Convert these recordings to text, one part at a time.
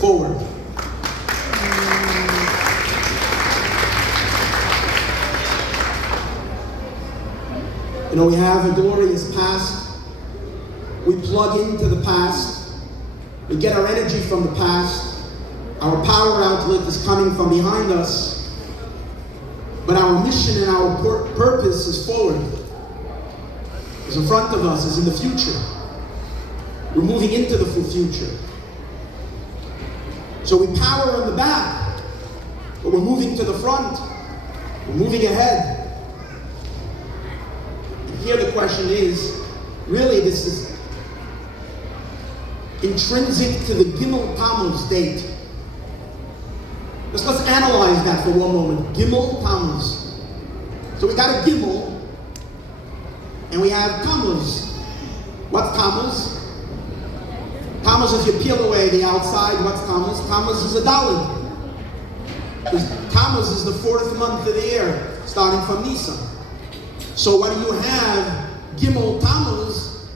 forward. You know, we have a glorious past. We plug into the past. We get our energy from the past. Our power outlet is coming from behind us. But our mission and our purpose is forward. Is in front of us, is in the future. We're moving into the future. So we power in the back, but we're moving to the front. We're moving ahead. And here the question is, really this is intrinsic to the gimel tamuz date. Let's analyze that for one moment. Gimel tamuz. So we got a gimel, and we have tamuz. What's tamuz? Tamuz, if you peel away the outside, what's tamuz? Tamuz is a daled. Tamuz is the 4th month of the year, starting from Nisan. So what do you have? Gimel tamuz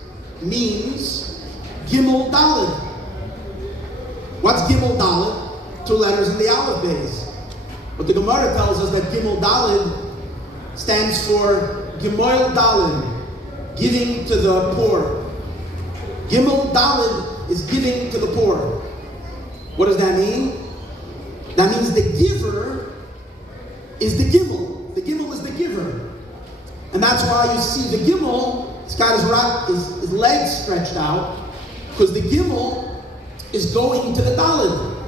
means gimel daled. What's gimel daled? 2 letters in the aleph base. But the Gemara tells us that gimel daled stands for gimoil daled, giving to the poor. Gimel daled is giving to the poor. What does that mean? That means the giver is the gimel. The gimel is the giver. And that's why you see the gimel, he's got his legs stretched out, because the gimel is going to the daled.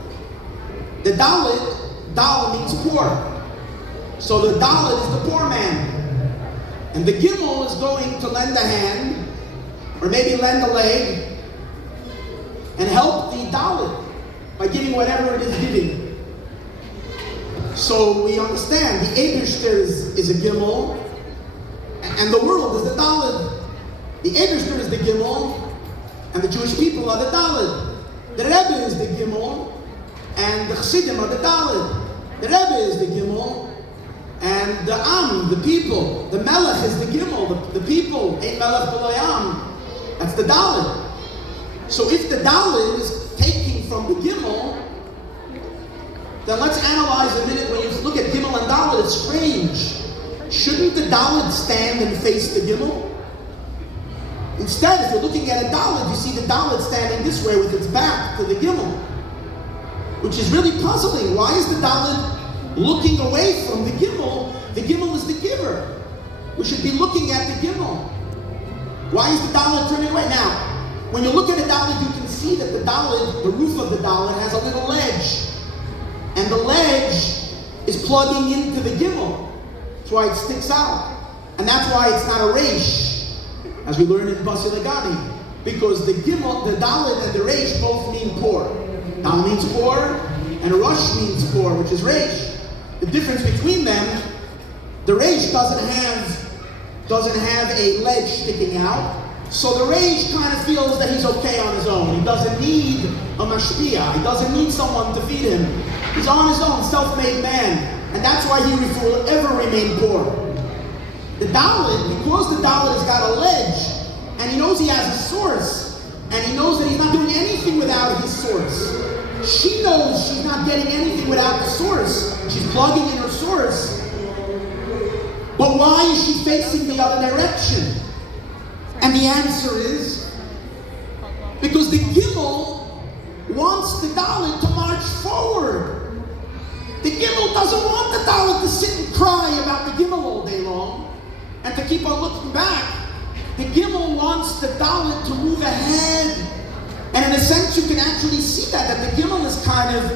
The daled, dal means poor. So the daled is the poor man. And the gimel is going to lend a hand, or maybe lend a leg, and help the daled by giving whatever it is giving. So we understand the Eibishter is a gimel, and the world is the daled. The Eibishter is the gimel, and the Jewish people are the daled. The Rebbe is the gimel, and the Chassidim are the daled. The Rebbe is the gimel, and the Am, the people, the Melech is the gimel, the people, Ein Melech B'lo Yam, that's the daled. So if the daled is taking from the gimel, then let's analyze a minute. When you look at gimel and daled, it's strange. Shouldn't the daled stand and face the gimel? Instead, if you're looking at a daled, you see the daled standing this way with its back to the gimel, which is really puzzling. Why is the daled looking away from the gimel? The gimel is the giver. We should be looking at the gimel. Why is the daled turning away? Now, when you look at a daled, you can see that the daled, the roof of the daled, has a little ledge. And the ledge is plugging into the gimel. That's why it sticks out. And that's why it's not a reish, as we learn in Basi Legani. Because the gimel, the daled and the reish both mean poor. Dal means poor, and Rosh means poor, which is reish. The difference between them, the reish doesn't have a ledge sticking out. So the reish kind of feels that he's okay on his own. He doesn't need a mashpia. He doesn't need someone to feed him. He's on his own, self-made man. And that's why he will ever remain poor. The daled, because the daled has got a ledge, and he knows he has a source, and he knows that he's not doing anything without his source. She knows she's not getting anything without the source. She's plugging in her source. But why is she facing the other direction? And the answer is, because the gimel wants the daled to march forward. The gimel doesn't want the daled to sit and cry about the gimel all day long and to keep on looking back. The gimel wants the daled to move ahead. And in a sense, you can actually see that the gimel is kind of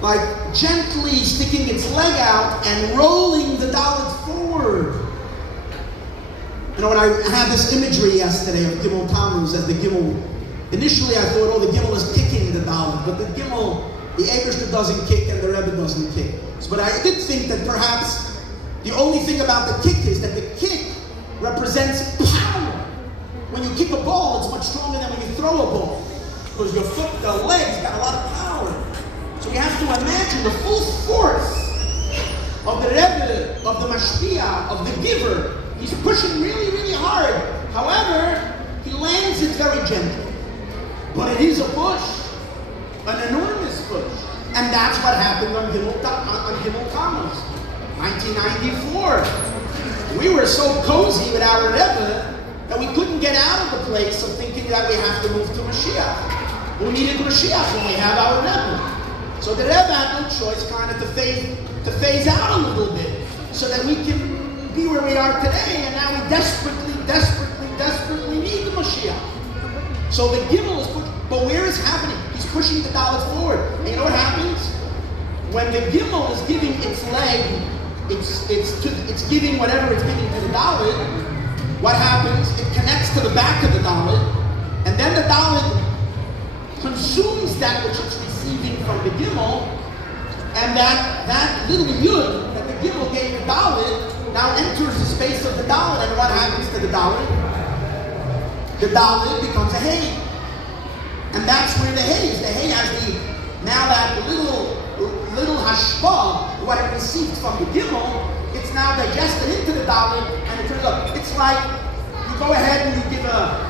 like gently sticking its leg out and rolling the daled forward. You know, when I had this imagery yesterday of gimel tamuz as the gimel, initially I thought, oh, the gimel is kicking the daled, but the gimel, the Eibishter doesn't kick and the Rebbe doesn't kick. But I did think that perhaps the only thing about the kick is that the kick represents power. When you kick a ball, it's much stronger than when you throw a ball, because your foot, the legs, got a lot of power. So we have to imagine the full force of the Rebbe, of the Mashpia, of the giver. He's pushing really, really hard. However, he lands it very gently. But it is a push, an enormous And that's what happened on Gimel Tamuz. 1994. We were so cozy with our Rebbe that we couldn't get out of the place of thinking that we have to move to Mashiach. We needed Mashiach when we have our Rebbe. So the Rebbe had no choice kind of to phase out a little bit so that we can be where we are today, and now we desperately need the Mashiach. So the gimel is pushed, but where is happening? He's pushing the dalet forward. And you know what happens? When the gimel is giving its leg, it's giving whatever it's giving to the dalet, what happens? It connects to the back of the dalet, and then the dalet consumes that which it's receiving from the gimel, and that little yud that the gimel gave the dalet now enters the space of the dalet, and what happens to the dalet? The dalet becomes a hay, and that's where the hay is. The hay has now that little hashpah, what it received from the gimel, it's now digested into the dalet, and it turns up. It's like you go ahead and you give a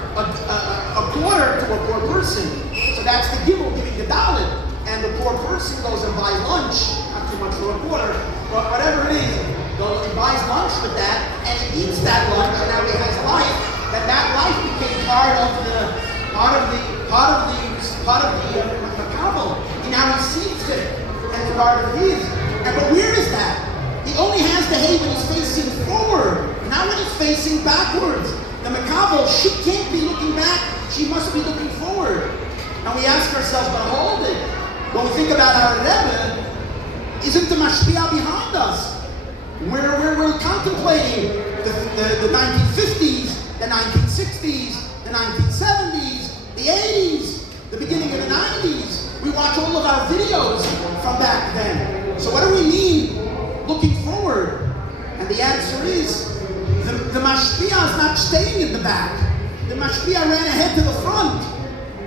quarter to a poor person, so that's the gimel giving the dalet, and the poor person goes and buys lunch, not too much for a quarter, but whatever it is, goes and buys lunch with that, and he eats that lunch, and now he has life. That life became part of the makabel. He now receives it as part of his. But where is that? He only has the hay when he's facing forward. Not when he's facing backwards. The makabel, she can't be looking back. She must be looking forward. And we ask ourselves, but hold it. When we think about our Rebbe, isn't the mashpia behind us? We're contemplating the 1950s, the 1960s, the 1970s, the 80s, the beginning of the 90s. We watch all of our videos from back then. So what do we mean looking forward? And the answer is, the mashpia is not staying in the back. The mashpia ran ahead to the front.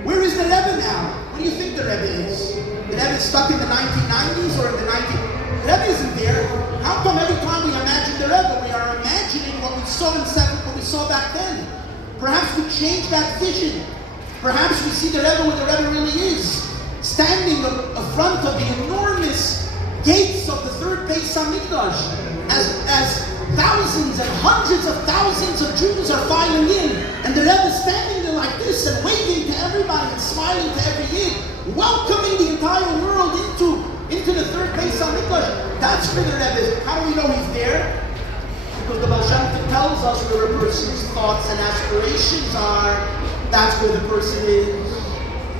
Where is the Rebbe now? What do you think the Rebbe is? The Rebbe is stuck in the 1990s or in the 90s? The Rebbe isn't there. How come every time we imagine the Rebbe, we are imagining what we saw what we saw back then? Perhaps we change that vision. Perhaps we see the Rebbe what the Rebbe really is, standing in front of the enormous gates of the third Beis Hamikdash, as thousands and hundreds of thousands of Jews are filing in, and the Rebbe is standing there like this and waving to everybody and smiling to every Yid, welcoming the entire world into the third Beis Hamikdash. That's where the Rebbe is. How do we know he's there? Because the Baal Shem Tov tells us where a person's thoughts and aspirations are. That's where the person is.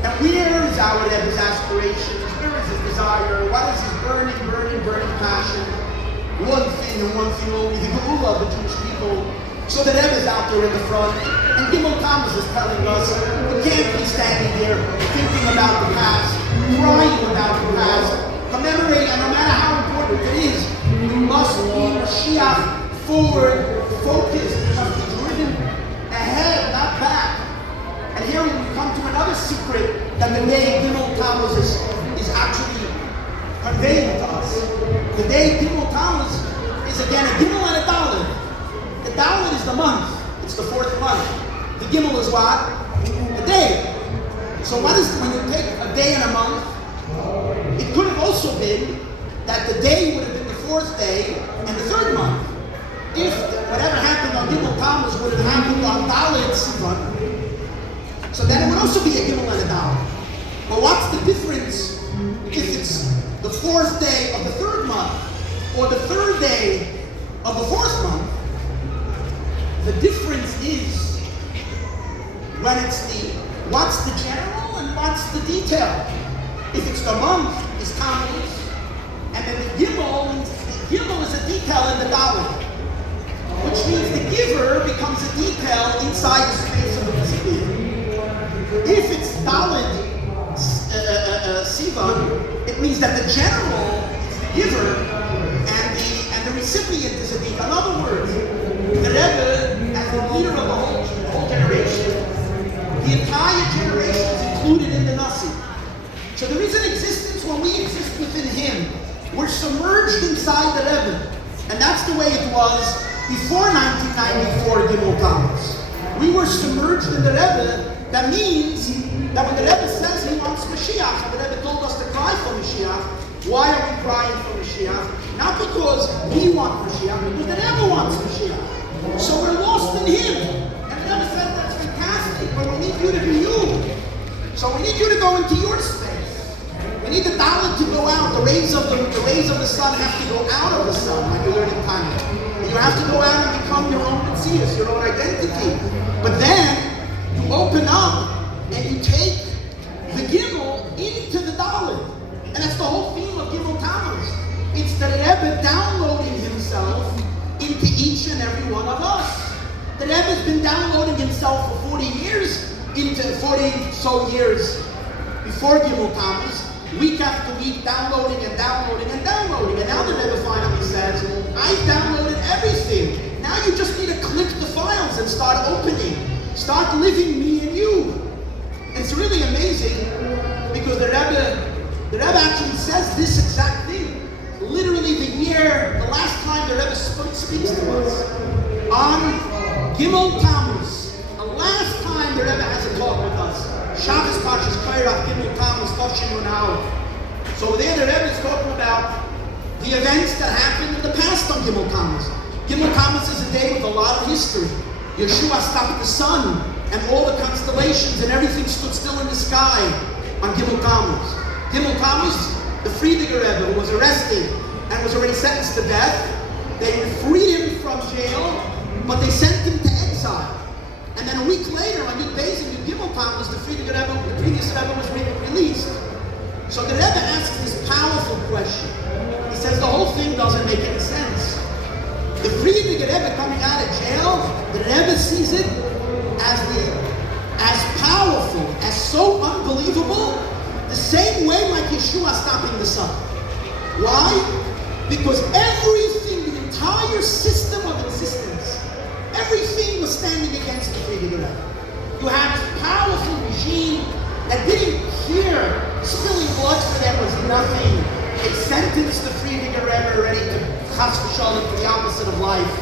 And where is our Rebbe's aspirations? Where is his desire? What is his burning passion? One thing and one thing only, the Geula of the Jewish people. So the Rebbe is out there in the front, and Gimel Tamuz is telling us we can't be standing there thinking about the past, crying about the past, commemorating, and no matter how important it is, we must be Mashiach forward, focused, we must be driven ahead, not back. And here we come to another secret that the day Gimel Tamuz is actually conveying to us. The day Gimel Tamuz is again a Gimel and a Dalet. The Dalet is the month. It's the fourth month. The Gimel is what? The day. So what is, when you take a day and a month, it could have also been that the day would have been the fourth day and the third month. If whatever happened on Gimel Tamuz would have happened on Dalet Sivan, so then it would also be a Gimel and a Dalet. But what's the difference if it's the fourth day of the third month or the third day of the fourth month? The difference is when it's what's the general and what's the detail. If it's the month, it's tamuz, and then the gimel is a detail in the dalet, which means the giver becomes a detail inside the space of the recipient. If it's dalet sivan, it means that the general is the giver and the recipient is a detail. In other words, the Rebbe, as the leader of the whole generation, the entire generation is included in the Nasi. So there is an existence when we exist within him. We're submerged inside the Rebbe. And that's the way it was before 1994 Gimel Tamuz. We were submerged in the Rebbe. That means that when the Rebbe says he wants Mashiach, and the Rebbe told us to cry for Mashiach, Why are we crying for Mashiach? Not because we want Mashiach, because the Rebbe wants Mashiach. So we're lost in him. And the Rebbe said that's fantastic, but we need you to be you. So we need you to go into your space. We need the dalit to go out. The rays of the sun have to go out of the sun, like we learned in time. You have to go out and become your own metzius, your own identity. But then you open up and you take the gimel into the dalit. And that's the whole theme of gimel tamuz. It's the Rebbe downloading himself into each and every one of us. The Rebbe's been downloading himself for 40 years, into 40 so years before gimel tamuz, week after week, downloading and downloading and downloading. And now the Rebbe finally says, I've downloaded everything. Now you just need to click the files and start opening. Start living me and you. It's really amazing because the Rebbe actually says this exact thing. Literally the last time the Rebbe speaks to us on Gimel Tamuz, the last time the Rebbe has a talk with us, Shabbos Parshas Kairach Gimel Tamuz Toshin Unau. So there the Rebbe is talking about the events that happened in the past on Gimel Tamuz. Gimel Tamuz is a day with a lot of history. Yeshua stopped the sun and all the constellations and everything stood still in the sky on Gimel Tamuz. Gimel Tamuz, the Friediger Rebbe, who was arrested and was already sentenced to death, they freed him from jail, but they sent him to exile. And then a week later, on Yud Beis and Yud Gimel Tamuz, the Friediger Rebbe, the previous Rebbe, was released. So the Rebbe asks this powerful question. He says the whole thing doesn't make any sense. The Friediger Rebbe coming out of jail, the Rebbe sees it as powerful, as so unbelievable, the same way like Yeshua stopping the sun. Why? Because everything, the entire system of existence, everything was standing against the Friediger Rebbe. You had this powerful regime that didn't care. Spilling blood for them was nothing. They sentenced the Friediger Rebbe already to chas v'shalom, to the opposite of life.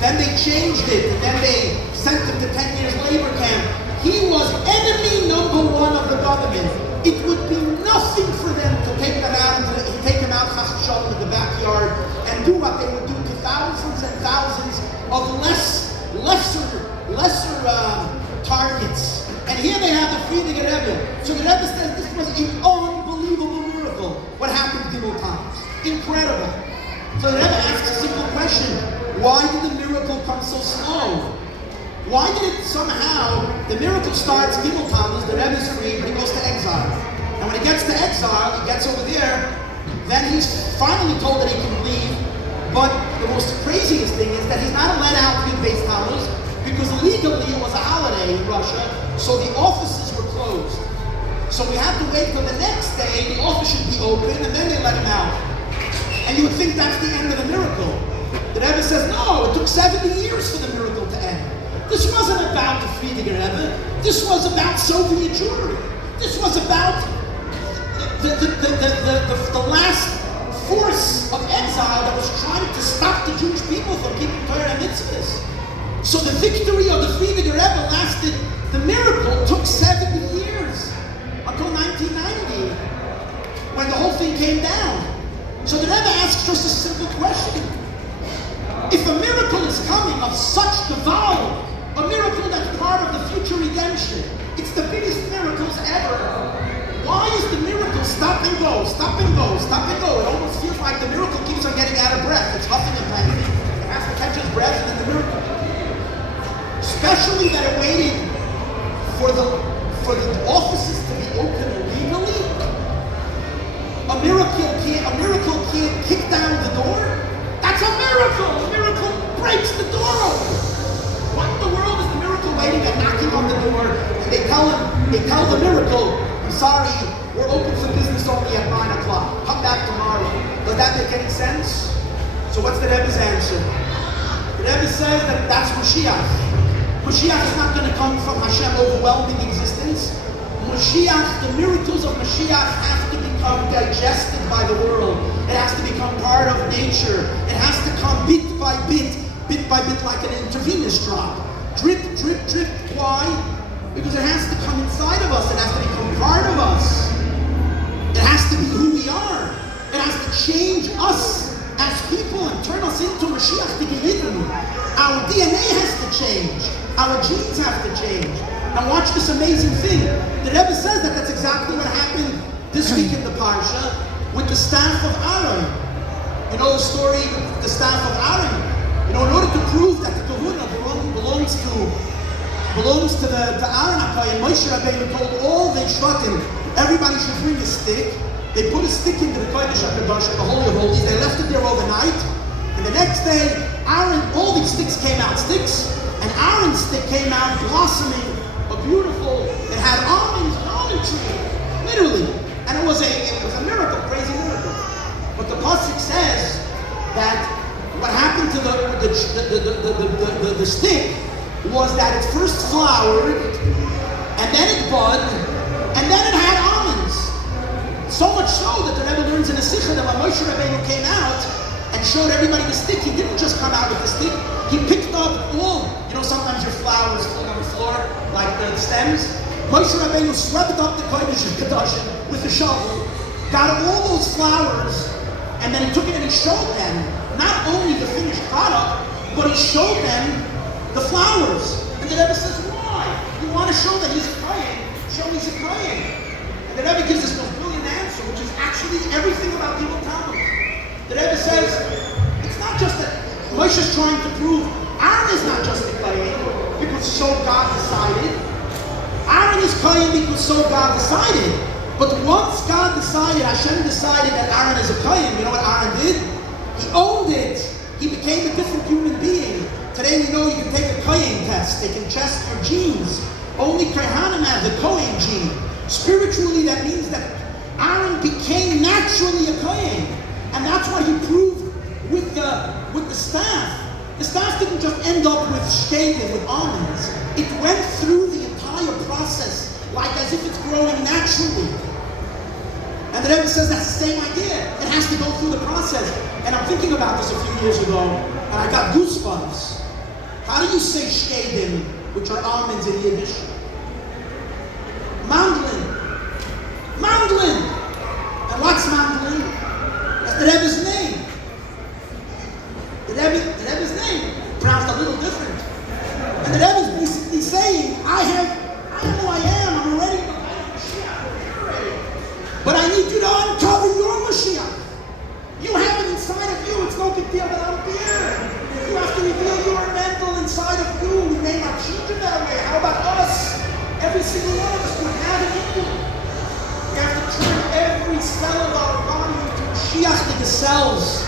Then they changed it, and then they sent him to 10 years labor camp. He was enemy number one of the government. It would be nothing for them to take him out chas v'shalom in the backyard and do what they would do to thousands and thousands of lesser targets. And here they have the Friediger Rebbe. So the Rebbe says this was an unbelievable miracle. What happened to Gimel Tamuz? Incredible. So the Rebbe asks a simple question. Why did the miracle come so slow? Why did it somehow, the miracle starts Gimel Tamuz, the Rebbe is free, but he goes to exile. And when he gets to exile, he gets over there, then he's finally told that he can leave. But the most craziest thing is that he's not let out Yud Beis Tamuz, because legally it was a holiday in Russia, so the offices were closed. So we had to wait till the next day, the office should be open, and then they let him out. And you would think that's the end of the miracle. The Rebbe says, no, it took 70 years for the miracle to end. This wasn't about the Friediger Rebbe. This was about Soviet Jewry. This was about the last force of exile that was trying to stop the Jewish people from keeping Torah and mitzvahs. So the victory of the Friediger Rebbe lasted, the miracle took 70 years, until 1990, when the whole thing came down. So the Rebbe asks just a simple question. If a miracle is coming of such devour, a miracle that's part of the future redemption, it's the biggest miracles ever. Why is the miracle stop and go, stop and go, stop and go? It almost feels like the miracle keeps on getting out of breath. It's huffing and panting. It has to catch its breath and then the miracle. Especially that it waited for the offices to be open legally. A miracle can't kick down the door. That's a miracle. A miracle breaks the door open. What in the world is the miracle waiting and knocking on the door? And they tell the miracle, I'm sorry, we're open for business only at 9 o'clock. Come back tomorrow. Does that make any sense? So what's the Rebbe's answer? The Rebbe says that that's Mashiach. Mashiach is not going to come from Hashem overwhelming existence. Mashiach, the miracles of Mashiach have to become digested by the world. It has to become part of nature. It has to come bit by bit like an intravenous drop. Drip, drip, drip. Why? Because it has to come inside of us. It has to become part of us. It has to be who we are. change us as people and turn us into Mashiach the Yidden. Our DNA has to change. Our genes have to change. Now watch this amazing thing. The Rebbe says that that's exactly what happened this week in the Parsha with the staff of Aaron. You know the story with the staff of Aaron? You know, in order to prove that the Kahuna belongs to the Aaron HaKohen, Moshe Rabbeinu told all the Shvatim, everybody should bring a stick. They put a stick into the Kodesh HaKadosh, the Holy of Holies. They left it there overnight. And the next day, Aaron, all these sticks came out, and Aaron's stick came out blossoming, a beautiful, it had almonds, an almond tree, literally. And it was a miracle, crazy miracle. But the pasuk says that what happened to the stick was that it first flowered, and then it budded, and then it had almonds. So much so that the Rebbe learns in the Sikha that when Moshe Rabbeinu came out and showed everybody the stick, he didn't just come out with the stick, he picked up all, you know, sometimes your flowers fall on the floor, like the stems. Moshe Rabbeinu swept up the Kodesh HaKadoshim with a shovel, got all those flowers, and then he took it and he showed them not only the finished product, but he showed them the flowers. And the Rebbe says, why? You want to show that he's a Kohen? Show he's a Kohen. And the Rebbe gives this most brilliant answer, which is actually everything about gimel tamuz. The Rebbe says, it's not just that Moshe is trying to prove Aaron is not just a Kohen because so God decided. Aaron is Kohen because so God decided. But once God decided, Hashem decided that Aaron is a Kohen, you know what Aaron did? He owned it. He became a different human being. Today we know you can take a Kohen test. They can test your genes. Only Kohanim have the Kohen gene. Spiritually, that means that Aaron became naturally a Kohen. And that's what he proved with the staff. The staff didn't just end up with shkedim, with almonds. It went through the entire process, like as if it's growing naturally. And the Rebbe says that's the same idea. It has to go through the process. And I'm thinking about this a few years ago, and I got goosebumps. How do you say shkedim, which are almonds in Yiddish? Mandlin. Mandlin. And what's mandlin? That's the Rebbe's name. The Rebbe's name, pronounced a little different. And the Rebbe's basically saying, I am who I am, I'm already Mashiach. But I need you to uncover your Mashiach. You have it inside of you, it's no big deal that I'm here. You have to reveal your mental inside of you. We may not change it that way. How about us? Every single one of us would have it in you. We have to turn every cell of our body into Mashiach to the cells.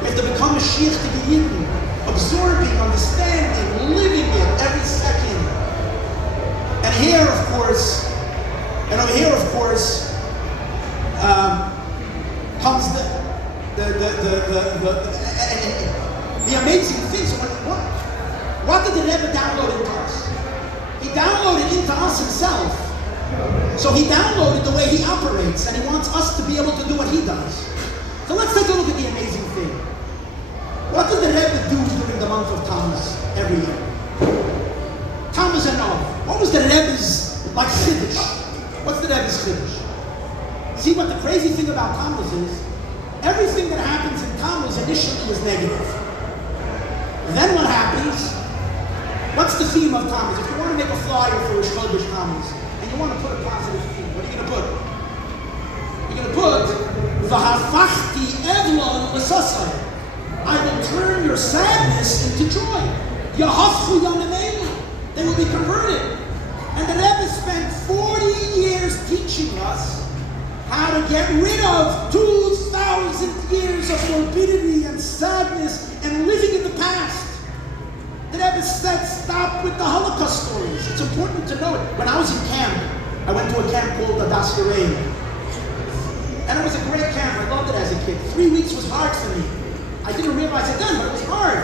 We have to become Mashiach to the Yidden, absorbing, understanding, living it every second. And here, of course, comes the amazing thing. So what did the Rebbe download into us? He downloaded into us himself. So he downloaded the way he operates, and he wants us to be able to do what he does. So let's take a look at the amazing thing. What does the Rebbe do during the month of Tamuz every year? Tamuz and Av. What was the Rebbe's, like, Chiddush? What's the Rebbe's Chiddush? See, what the crazy thing about Tamuz is, everything that happens in Tamuz initially is negative. Then what happens? What's the theme of Tamuz? If you want to make a flyer for Rosh Chodesh Tamuz, and you want to put a positive theme, what are you going to put? You're going to put, V'hafachti Evlon l'sasai. I will turn your sadness into joy. Yahafchu Yonamelu. They will be converted. And the Rebbe spent 40 years teaching us how to get rid of 2,000 years of morbidity and sadness and living in the past. The Rebbe said, stop with the Holocaust stories. It's important to know it. When I was in camp, I went to a camp called Adas Yereim. And it was a great camp. I loved it as a kid. 3 weeks was hard for me. I didn't realize it then, but it was hard.